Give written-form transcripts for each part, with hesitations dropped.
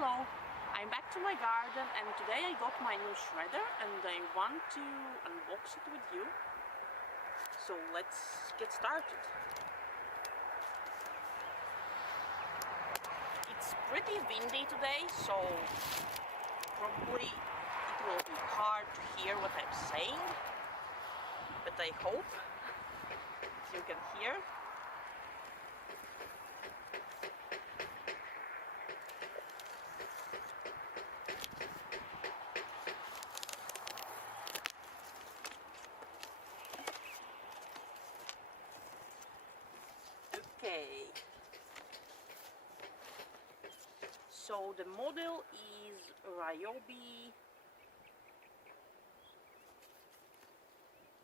Hello, I'm back to my garden and today I got my new shredder and I want to unbox it with you. So let's get started. It's pretty windy today, so probably it will be hard to hear what I'm saying, but I hope you can hear. Okay, so the model is RYOBI.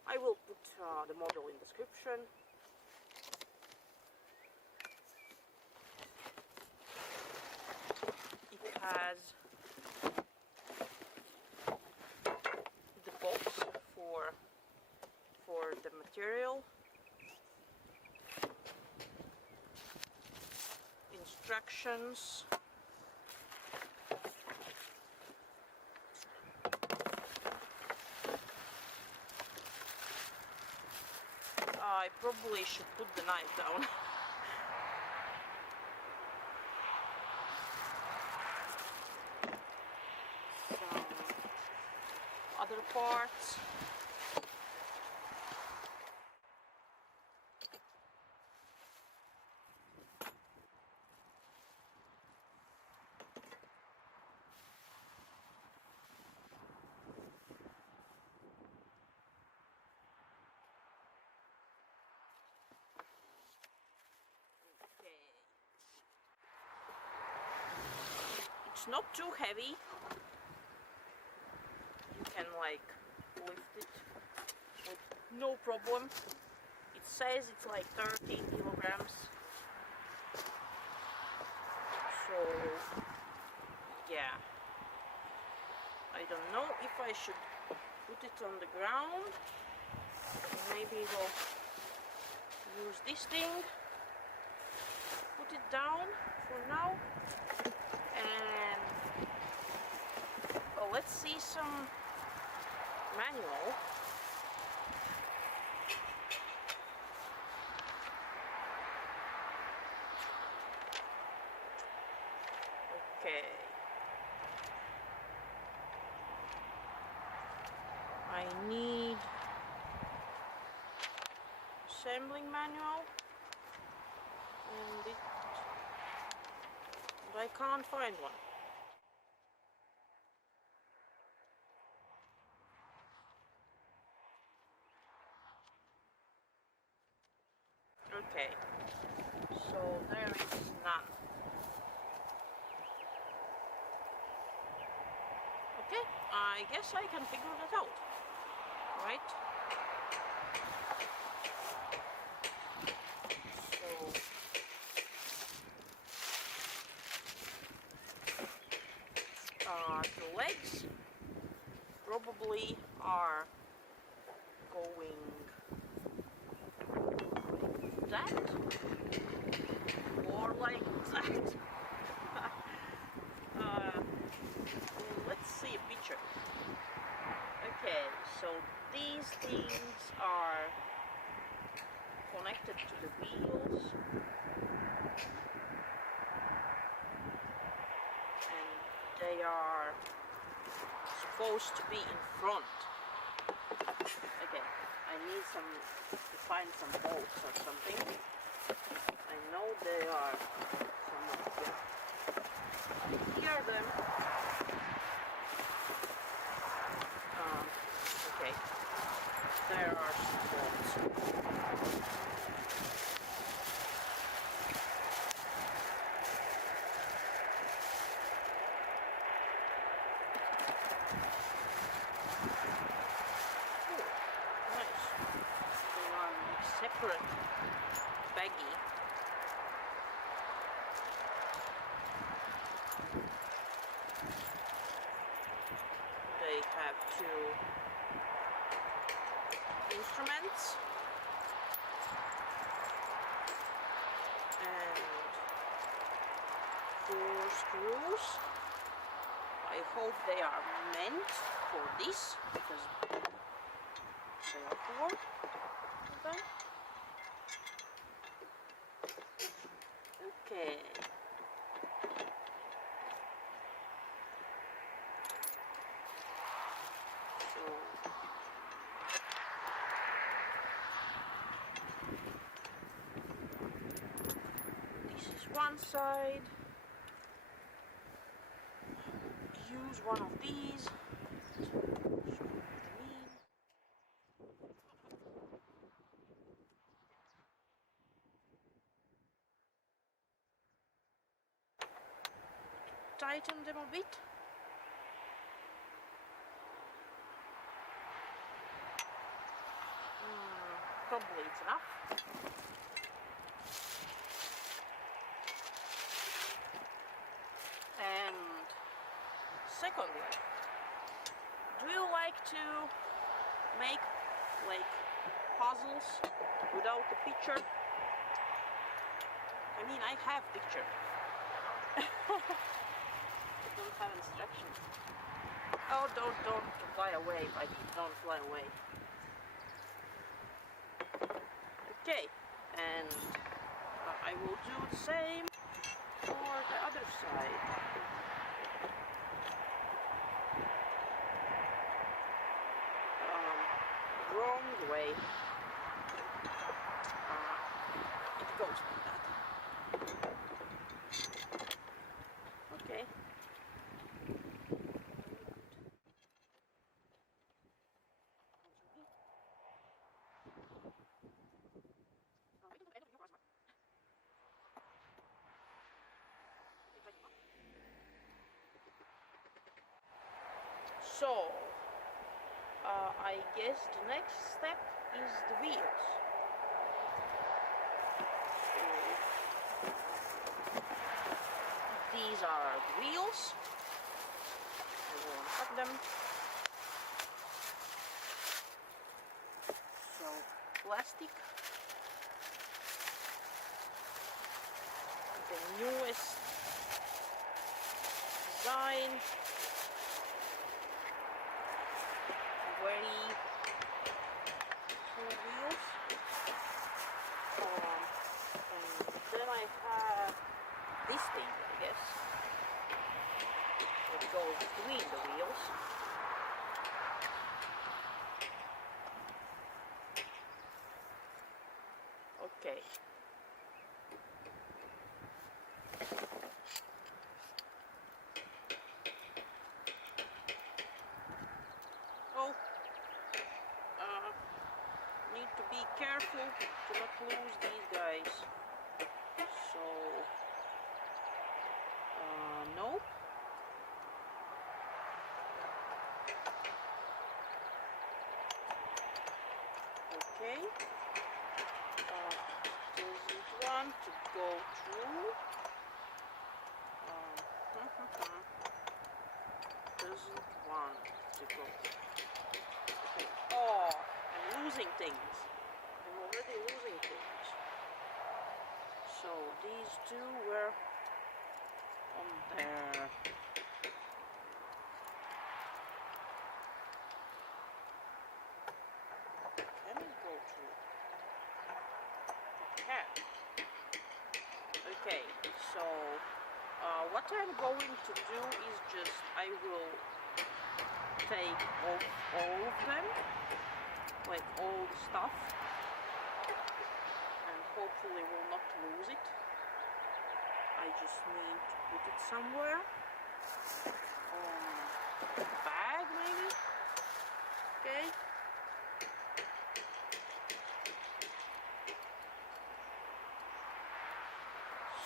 I will put the model in description. It has the box for the material, instructions, I probably should put the knife down. Some other parts. It's not too heavy. You can like lift it with no problem. It says it's like 13 kilograms. So yeah, I don't know if I should put it on the ground. Maybe we'll use this thing. Put it down for now. And well, let's see some manual. Okay. I need assembling manual, and I can't find one. Okay, so there is none. Okay, I guess I can figure that out, right? So the legs probably are going like that or like that. Let's see a picture. Okay, so these things are connected to the wheels, and they are supposed to be in front. Okay, I need to find some bolts or something. I know they are somewhere here. I hear them. Okay, there are some bolts. Separate baggie. They have two instruments and 4 screws. hope they are meant for this, because they are for them. Okay. So this is one side. Use one of these. Show what I mean. Tighten them a bit. Probably it's enough. And secondly, do you like to make like puzzles without a picture? I mean, I have picture. I don't have instructions. Oh, don't fly away. I did not fly away. Okay, and I will do the same for the other side. Wrong way. It goes like that. Okay. So, I guess the next step is the wheels. So, these are the wheels. I will uncut them. So, plastic. The newest design. Very cool wheels. And then I have this thing, I guess, that goes between the wheels. Okay. Oh, need to be careful to not lose these guys. So, nope. Okay. Doesn't want to go through. Doesn't want to go. Okay. Oh, I'm losing things. I'm already losing things. So these two were on there. Can it go through? It can. Okay, so what I'm going to do is just I will take off all of them, like all the stuff, and hopefully will not lose it. I just need to put it somewhere on the bag maybe. Okay.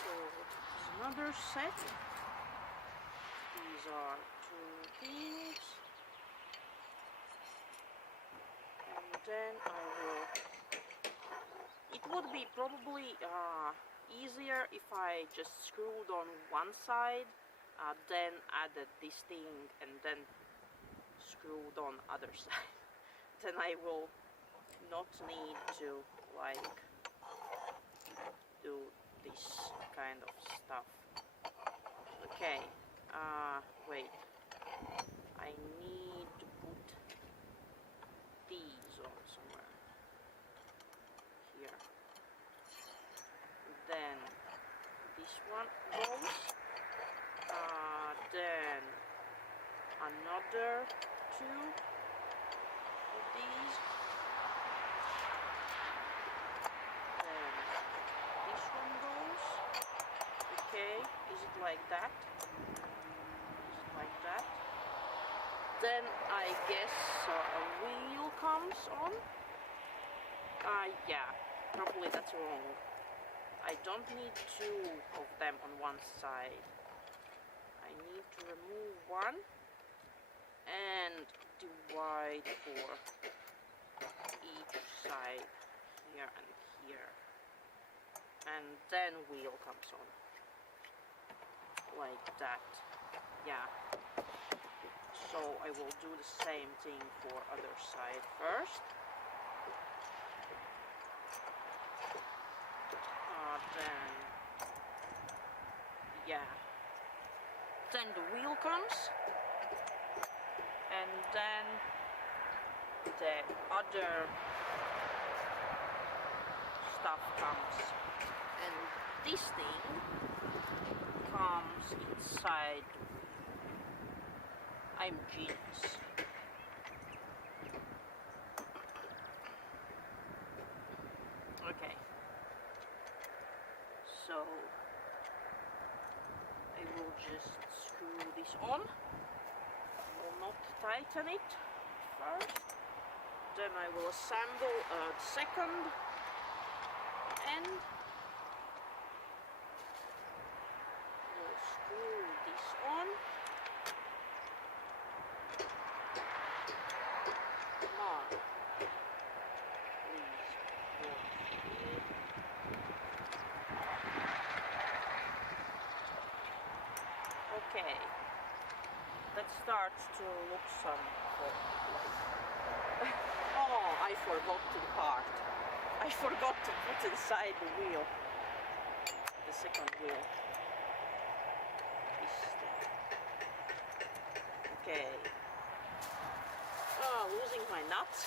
So this is another set. These are two things. And then I will... It would be probably easier if I just screwed on one side, then added this thing, and then screwed on other side. Then I will not need to like do this kind of stuff. Okay, wait. this one goes. Then another 2 of these. Then this one goes. Okay, is it like that? Is it like that? Then I guess a wheel comes on. Yeah, probably that's wrong. I don't need 2 of them on one side. I need to remove one and divide for each side, here and here. And then wheel comes on. Like that. Yeah. So I will do the same thing for other side first. Then, yeah. Then the wheel comes, and then the other stuff comes, and this thing comes inside. I'm genius. Okay. So I will just screw this on. I will not tighten it first. Then I will assemble the second end. We'll screw this on. Come on. Please work here. Okay, that starts to look like oh, I forgot the part. I forgot to put inside the wheel, the second wheel. This thing. Okay. Oh, losing my nuts.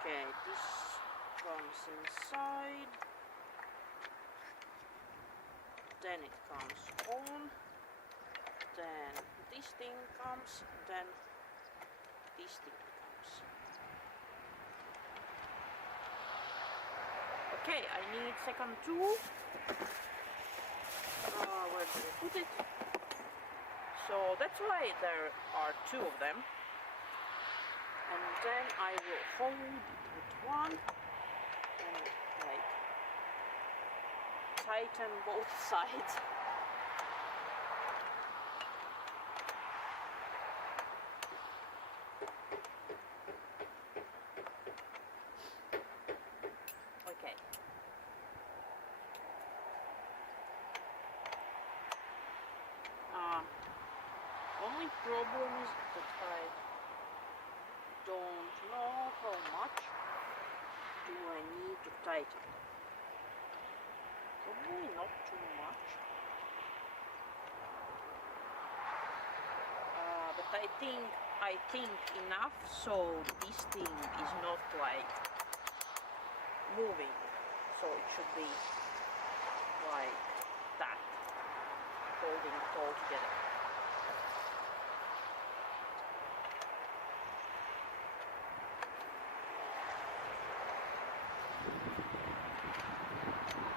Okay, this comes inside. Then it comes on, then this thing comes, then this thing comes. Okay, I need second tool. Where did I put it? So that's why there are 2 of them. And then I will hold with one and like tighten both sides. Okay. Only problem is that I don't know how much do I need to tighten. Probably not too much. But I think enough so this thing is not like moving. So it should be like that, holding it all together.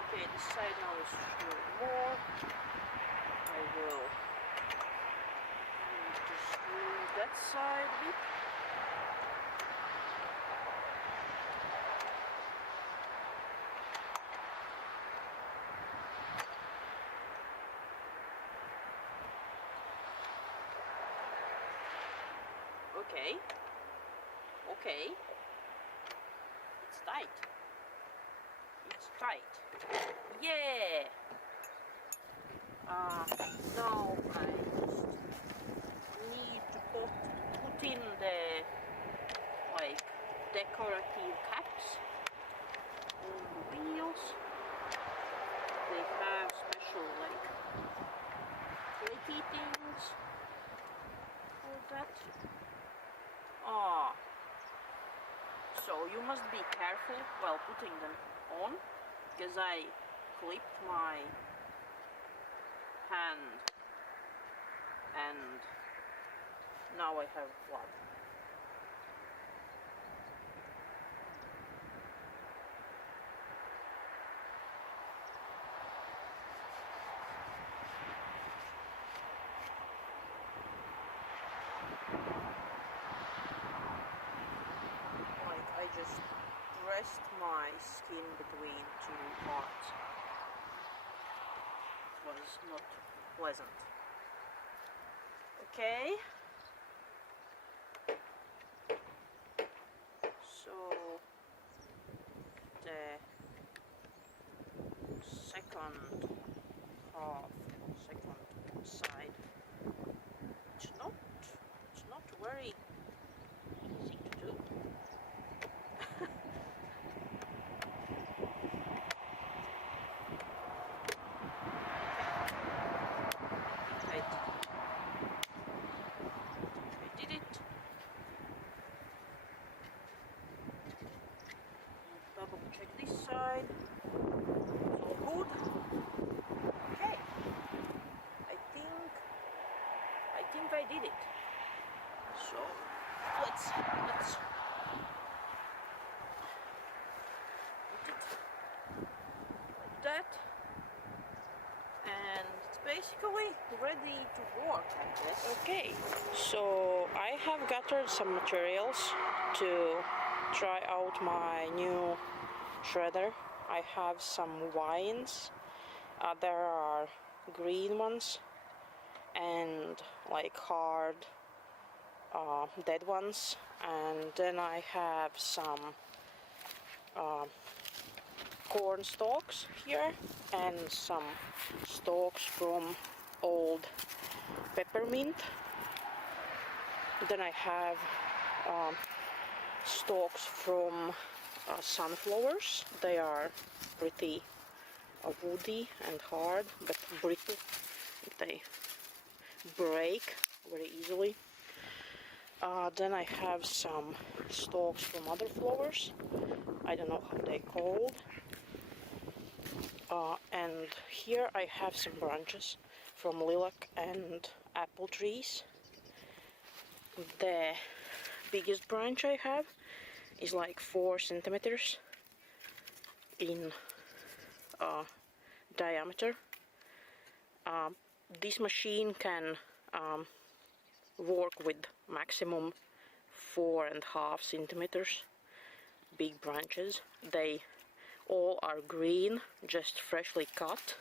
Okay, this side now is screwed more. I will need to screw that side a bit. Okay. Okay. It's tight. It's tight. Yeah! Now I just need to put in the like decorative caps on the wheels. They have special like pretty things for that. So So you must be careful while putting them on, because I clipped my hand and now I have blood. I just pressed my skin between two parts. It was not pleasant. Okay. So the second half, second side, it's not very easy to do. Double check this side. It's all good. Okay. I think I did it. So let's put it like that. And it's basically ready to work, I guess. Okay. So I have gathered some materials to try out my new shredder. I have some wines. There are green ones and like hard dead ones, and then I have some corn stalks here and some stalks from old peppermint. Then I have stalks from sunflowers. They are pretty woody and hard, but brittle. They break very easily. Then I have some stalks from other flowers. I don't know how they're called. And here I have some branches from lilac and apple trees. The biggest branch I have is like 4 centimeters in diameter. This machine can work with maximum 4.5 centimeters big branches. They all are green, just freshly cut.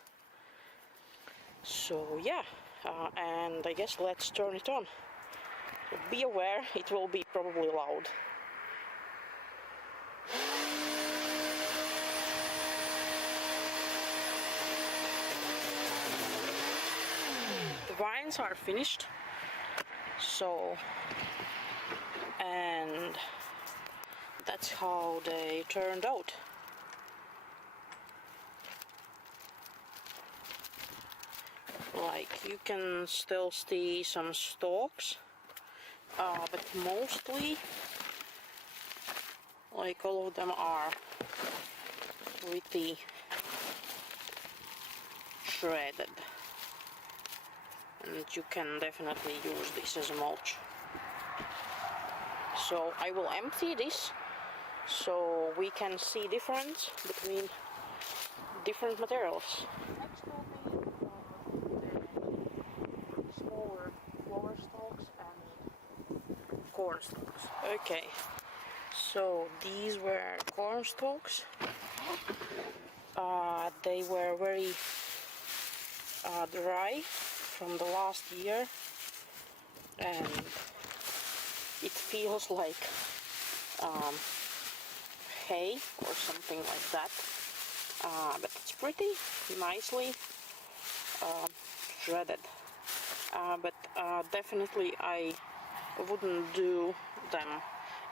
So yeah, and I guess let's turn it on. Be aware, it will be probably loud. The vines are finished, so, and that's how they turned out. Like, you can still see some stalks, but mostly, like, all of them are pretty shredded, and you can definitely use this as a mulch. So I will empty this so we can see difference between different materials. Next will be the smaller flower stalks and corn stalks. Okay, so these were corn stalks. They were very dry from the last year, and it feels like hay or something like that, but it's pretty nicely shredded, but definitely I wouldn't do them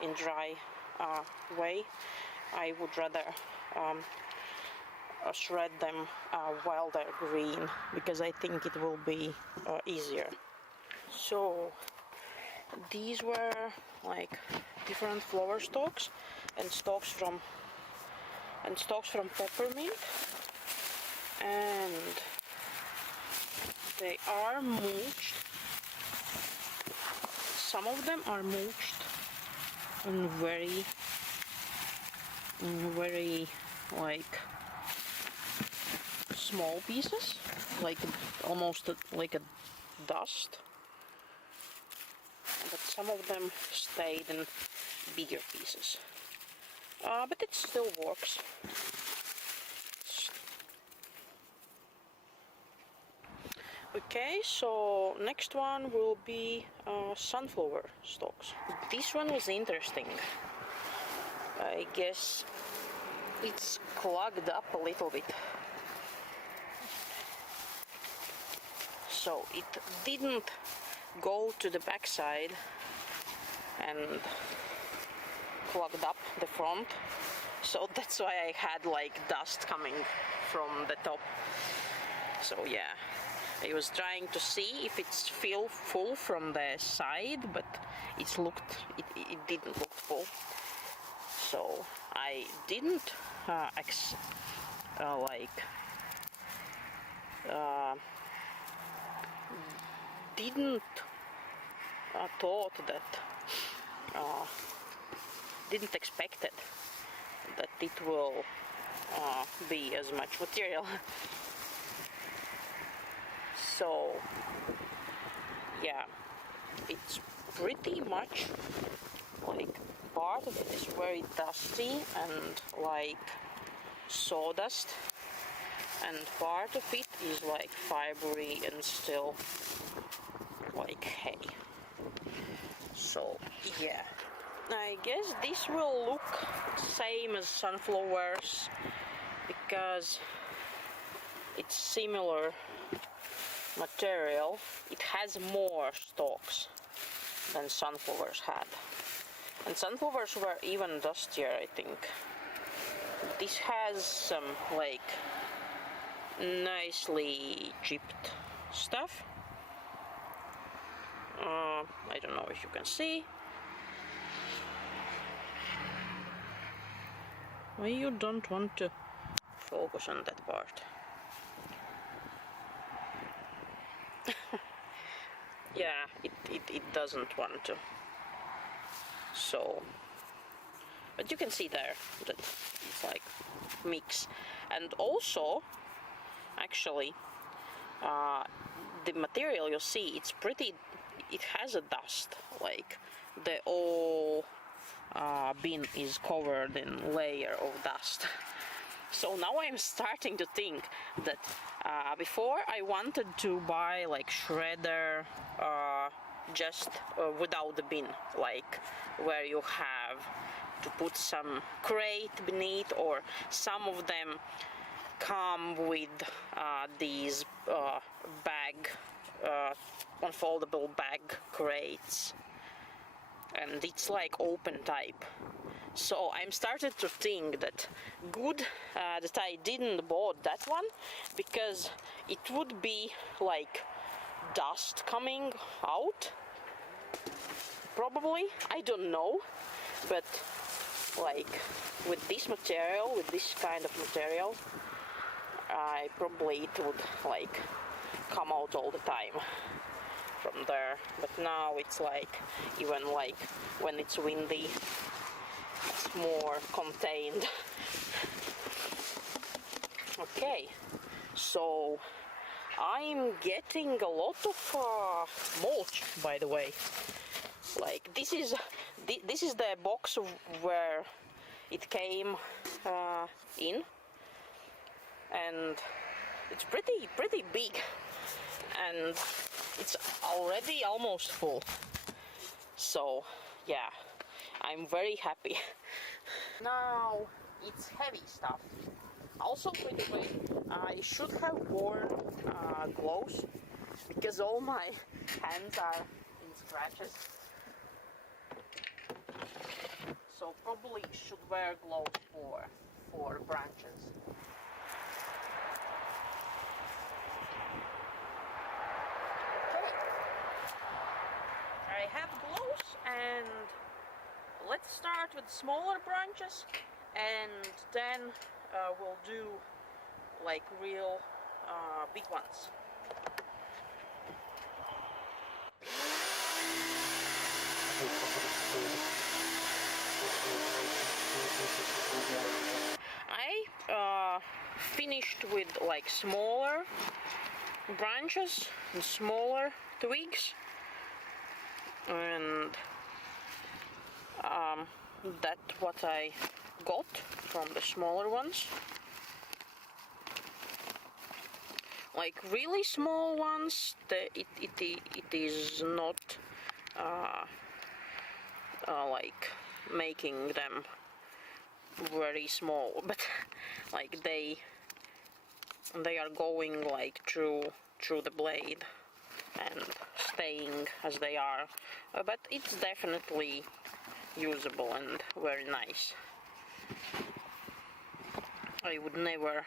in dry way. I would rather shred them while they're green, because I think it will be easier. So these were like different flower stalks and stalks from peppermint, and they are mulched. Some of them are mulched in very like small pieces, like almost like a dust, but some of them stayed in bigger pieces. But it still works. Okay, so next one will be sunflower stalks. This one was interesting. I guess it's clogged up a little bit. So it didn't go to the backside and clogged up the front. So that's why I had like dust coming from the top. So yeah, I was trying to see if it's full from the side, but it didn't look full. So I didn't thought that didn't expect it that it will be as much material. So yeah, it's pretty much like part of it is very dusty and like sawdust, and part of it is like fibery and still like hay. So yeah, I guess this will look same as sunflowers because it's similar material. It has more stalks than sunflowers had, and sunflowers were even dustier, I think. This has some like nicely chipped stuff. I don't know if you can see. Why you don't want to focus on that part? Yeah, it doesn't want to. So, but you can see there that it's like mix. And also, actually, the material you see, it's pretty, it has a dust, like the whole bin is covered in layer of dust. So now I'm starting to think that before I wanted to buy like shredder just without the bin, like where you have to put some crate beneath, or some of them come with these unfoldable bag crates, and it's like open type. So I'm started to think that good that I didn't bought that one, because it would be like dust coming out, probably, I don't know, but like with this material, with this kind of material, probably it would like come out all the time from there. But now it's like, even like when it's windy, it's more contained. Okay, so I'm getting a lot of mulch, by the way. Like this is the box where it came in, and it's pretty big, and it's already almost full. So yeah, I'm very happy. Now it's heavy stuff. Also, by the way, I should have worn gloves, because all my hands are in scratches. So probably should wear gloves for branches. Okay, I have gloves and let's start with smaller branches, and then we'll do like real big ones. I finished with like smaller branches and smaller twigs, and that's what I got from the smaller ones. Like really small ones, it is not like making them very small, but like they are going like through the blade and staying as they are, but it's definitely usable and very nice. I would never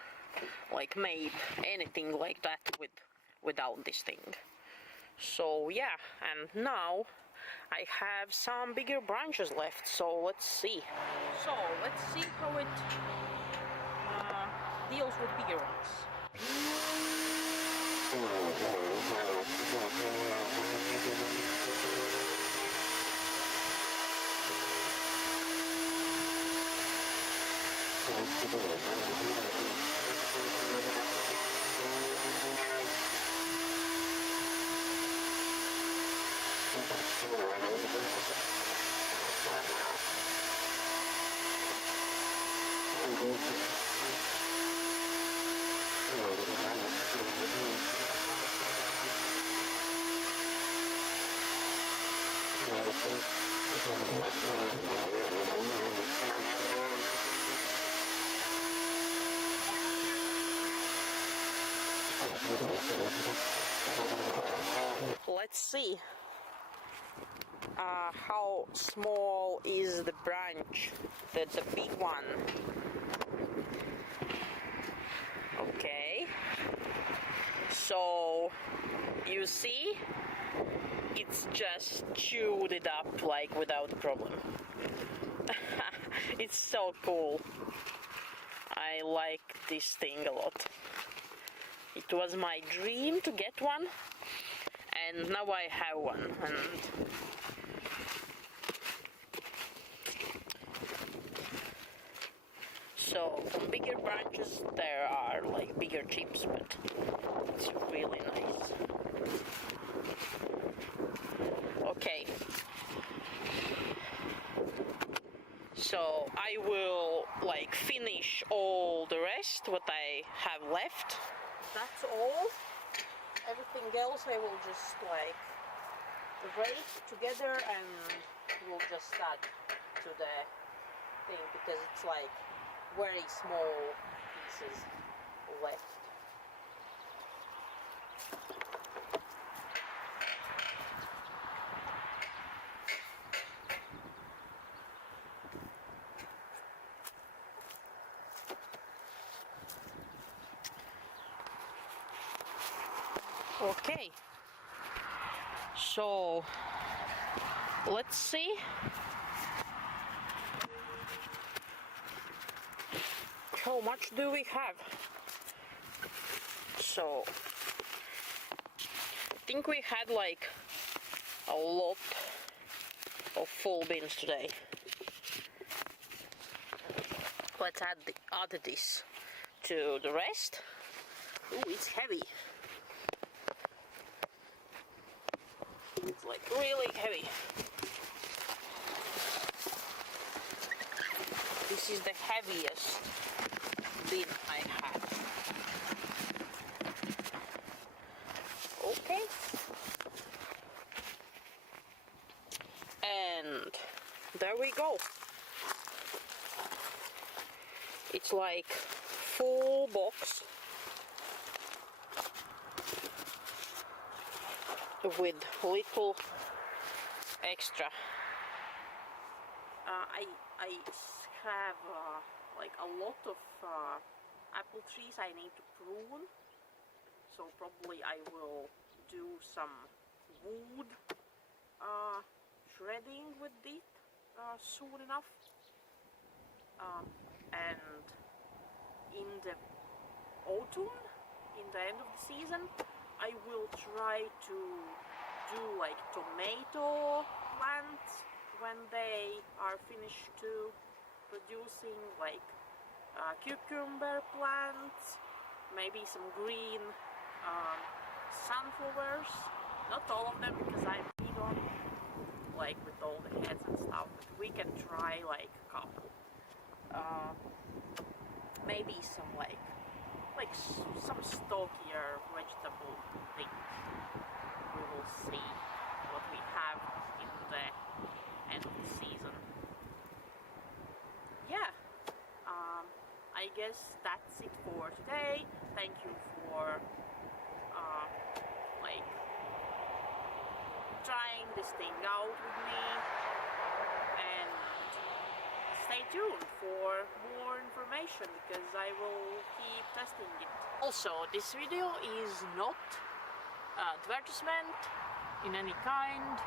like made anything like that without this thing. So yeah, and now I have some bigger branches left, so let's see. So let's see how it deals with bigger ones. Let's see how small is the branch, the big one. Okay, so you see, it's just chewed it up like without problem. It's so cool. I like this thing a lot. It was my dream to get one, and now I have one. And so on bigger branches there are like bigger chips, but it's really nice. Okay, so I will like finish all the rest what I have left. That's all. Everything else I will just like rake together and we'll just add to the thing, because it's like very small pieces left. Okay, so let's see. How much do we have? So I think we had like a lot of full bins today. Let's add this to the rest. Ooh, it's heavy. It's like really heavy. This is the heaviest bin I have. Okay. And there we go. It's like full box with little extra. I have like a lot of apple trees I need to prune, so probably I will do some wood shredding with it soon enough. And in the autumn, in the end of the season, I will try to do like tomato plants when they are finished to producing, like cucumber plants, maybe some green sunflowers. Not all of them, because I really don't like with all the heads and stuff, but we can try like a couple. Maybe some like some stockier vegetable things. We will see what we have in the end of the season. Yeah, I guess that's it for today. Thank you for like trying this thing out with me, and stay tuned for more information, because I will keep testing it. Also, this video is not advertisement in any kind.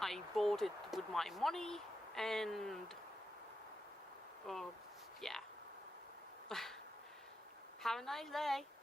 I bought it with my money, and yeah. Have a nice day.